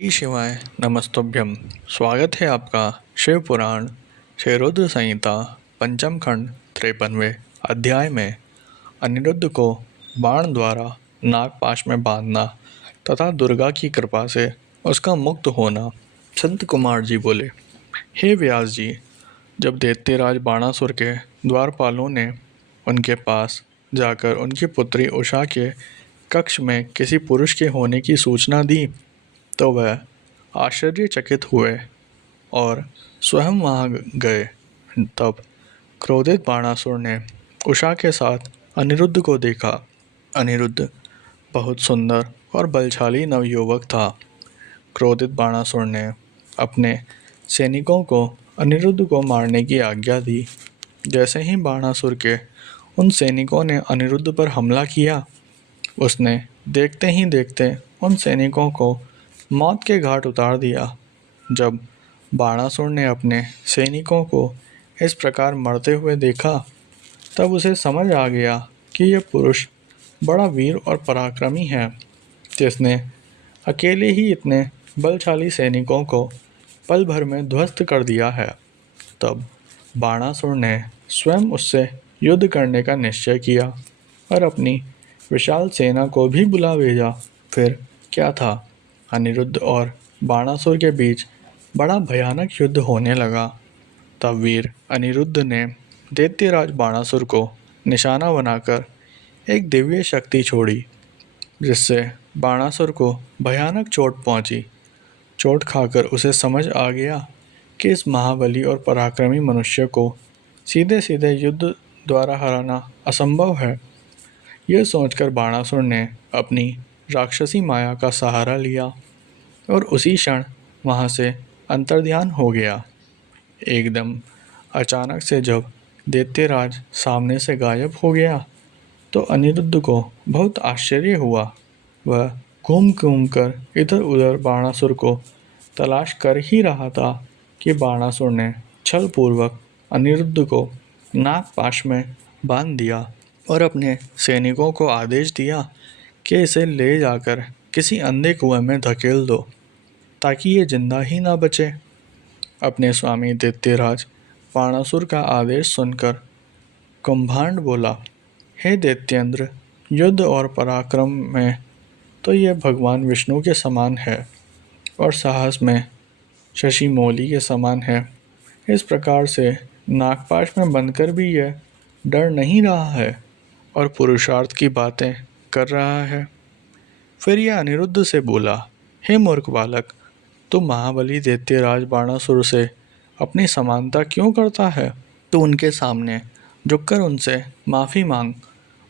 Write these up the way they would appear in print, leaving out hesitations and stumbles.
श्री शिवाय नमस्तुभ्यम। स्वागत है आपका शिव पुराण श्री रुद्र संहिता पंचम खंड 53वें अध्याय में अनिरुद्ध को बाण द्वारा नागपाश में बांधना तथा दुर्गा की कृपा से उसका मुक्त होना। संत कुमार जी बोले, हे व्यास जी, जब दैत्यराज बाणासुर के द्वारपालों ने उनके पास जाकर उनकी पुत्री उषा के कक्ष में किसी पुरुष के होने की सूचना दी तो वह आश्चर्यचकित हुए और स्वयं वहां गए। तब क्रोधित बाणासुर ने उषा के साथ अनिरुद्ध को देखा। अनिरुद्ध बहुत सुंदर और बलशाली नवयुवक था। क्रोधित बाणासुर ने अपने सैनिकों को अनिरुद्ध को मारने की आज्ञा दी। जैसे ही बाणासुर के उन सैनिकों ने अनिरुद्ध पर हमला किया, उसने देखते ही देखते उन सैनिकों को मौत के घाट उतार दिया। जब बाणासुर ने अपने सैनिकों को इस प्रकार मरते हुए देखा, तब उसे समझ आ गया कि यह पुरुष बड़ा वीर और पराक्रमी है, जिसने अकेले ही इतने बलशाली सैनिकों को पल भर में ध्वस्त कर दिया है। तब बाणासुर ने स्वयं उससे युद्ध करने का निश्चय किया और अपनी विशाल सेना को भी बुला भेजा। फिर क्या था, अनिरुद्ध और बाणासुर के बीच बड़ा भयानक युद्ध होने लगा। तब वीर अनिरुद्ध ने दैत्यराज बाणासुर को निशाना बनाकर एक दिव्य शक्ति छोड़ी, जिससे बाणासुर को भयानक चोट पहुंची। चोट खाकर उसे समझ आ गया कि इस महाबली और पराक्रमी मनुष्य को सीधे सीधे युद्ध द्वारा हराना असंभव है। यह सोचकर बाणासुर ने अपनी राक्षसी माया का सहारा लिया और उसी क्षण वहां से अंतर्ध्यान हो गया। एकदम अचानक से जब दैत्यराज सामने से गायब हो गया, तो अनिरुद्ध को बहुत आश्चर्य हुआ। वह घूम घूम कर इधर उधर बाणासुर को तलाश कर ही रहा था कि बाणासुर ने छलपूर्वक अनिरुद्ध को नागपाश में बांध दिया और अपने सैनिकों को आदेश दिया कि इसे ले जाकर किसी अंधे कुएं में धकेल दो, ताकि ये जिंदा ही ना बचे। अपने स्वामी दैत्यराज बाणासुर का आदेश सुनकर कुंभांड बोला, हे दैत्येंद्र, युद्ध और पराक्रम में तो यह भगवान विष्णु के समान है और साहस में शशि मौली के समान है। इस प्रकार से नागपाश में बंधकर भी यह डर नहीं रहा है और पुरुषार्थ की बातें कर रहा है। फिर यह अनिरुद्ध से बोला, हे मूर्ख बालक, तू महाबली दैत्यराज बाणासुर से अपनी समानता क्यों करता है? तू उनके सामने झुककर उनसे माफ़ी मांग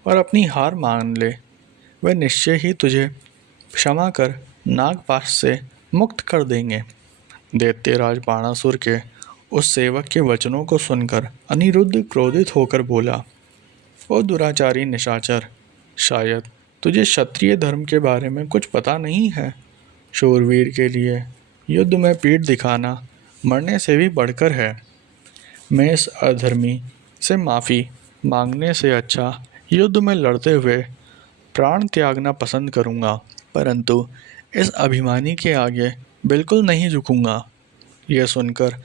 और अपनी हार मान ले। वे निश्चय ही तुझे क्षमा कर नागपाश से मुक्त कर देंगे। दैत्यराज बाणासुर के उस सेवक के वचनों को सुनकर अनिरुद्ध क्रोधित होकर बोला, ओ दुराचारी निशाचर, शायद तुझे क्षत्रिय धर्म के बारे में कुछ पता नहीं है। शूरवीर के लिए युद्ध में पीठ दिखाना मरने से भी बढ़कर है। मैं इस अधर्मी से माफ़ी मांगने से अच्छा युद्ध में लड़ते हुए प्राण त्यागना पसंद करूंगा, परंतु इस अभिमानी के आगे बिल्कुल नहीं झुकूंगा। यह सुनकर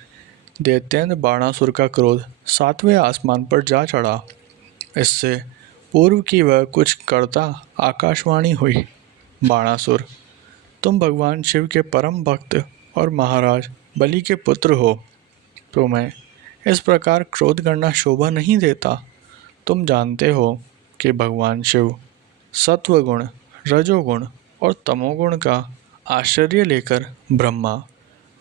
दैत्येंद्र बाणासुर का क्रोध सातवें आसमान पर जा चढ़ा। इससे पूर्व की वह कुछ करता आकाशवाणी हुई, बाणासुर, तुम भगवान शिव के परम भक्त और महाराज बलि के पुत्र हो। तुम्हें इस प्रकार क्रोध करना शोभा नहीं देता। तुम जानते हो कि भगवान शिव सत्वगुण, रजोगुण और तमोगुण का आश्चर्य लेकर ब्रह्मा,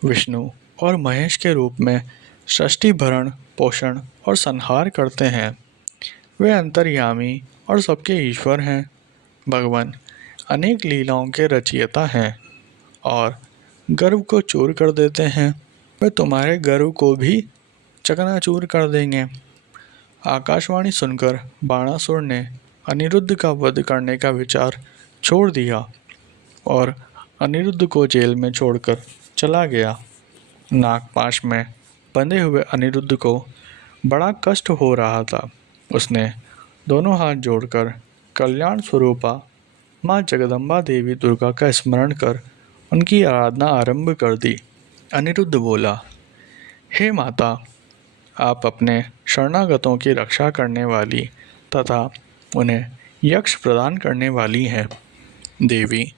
विष्णु और महेश के रूप में सृष्टि भरण पोषण और संहार करते हैं। वे अंतर्यामी और सबके ईश्वर हैं। भगवान अनेक लीलाओं के रचयिता हैं और गर्व को चूर कर देते हैं। वे तुम्हारे गर्व को भी चकनाचूर कर देंगे। आकाशवाणी सुनकर बाणासुर ने अनिरुद्ध का वध करने का विचार छोड़ दिया और अनिरुद्ध को जेल में छोड़कर चला गया। नागपाश में बंधे हुए अनिरुद्ध को बड़ा कष्ट हो रहा था। उसने दोनों हाथ जोड़कर कल्याण स्वरूपा माँ जगदम्बा देवी दुर्गा का स्मरण कर उनकी आराधना आरंभ कर दी। अनिरुद्ध बोला, हे माता, आप अपने शरणागतों की रक्षा करने वाली तथा उन्हें यक्ष प्रदान करने वाली हैं। देवी,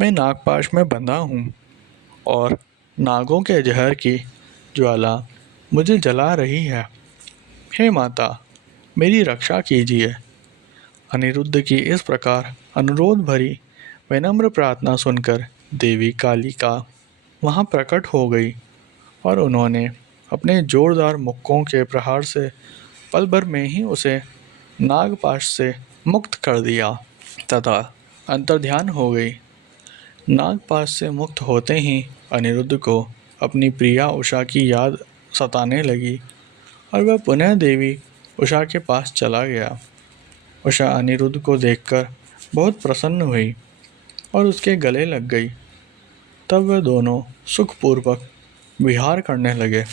मैं नागपाश में बंधा हूँ और नागों के जहर की ज्वाला मुझे जला रही है। हे माता, मेरी रक्षा कीजिए। अनिरुद्ध की इस प्रकार अनुरोध भरी विनम्र प्रार्थना सुनकर देवी कालिका वहाँ प्रकट हो गई और उन्होंने अपने जोरदार मुक्कों के प्रहार से पल भर में ही उसे नागपाश से मुक्त कर दिया तथा अंतर्ध्यान हो गई। नागपाश से मुक्त होते ही अनिरुद्ध को अपनी प्रिया उषा की याद सताने लगी और वह पुनः देवी उषा के पास चला गया। उषा अनिरुद्ध को देखकर बहुत प्रसन्न हुई और उसके गले लग गई। तब वह दोनों सुखपूर्वक विहार करने लगे।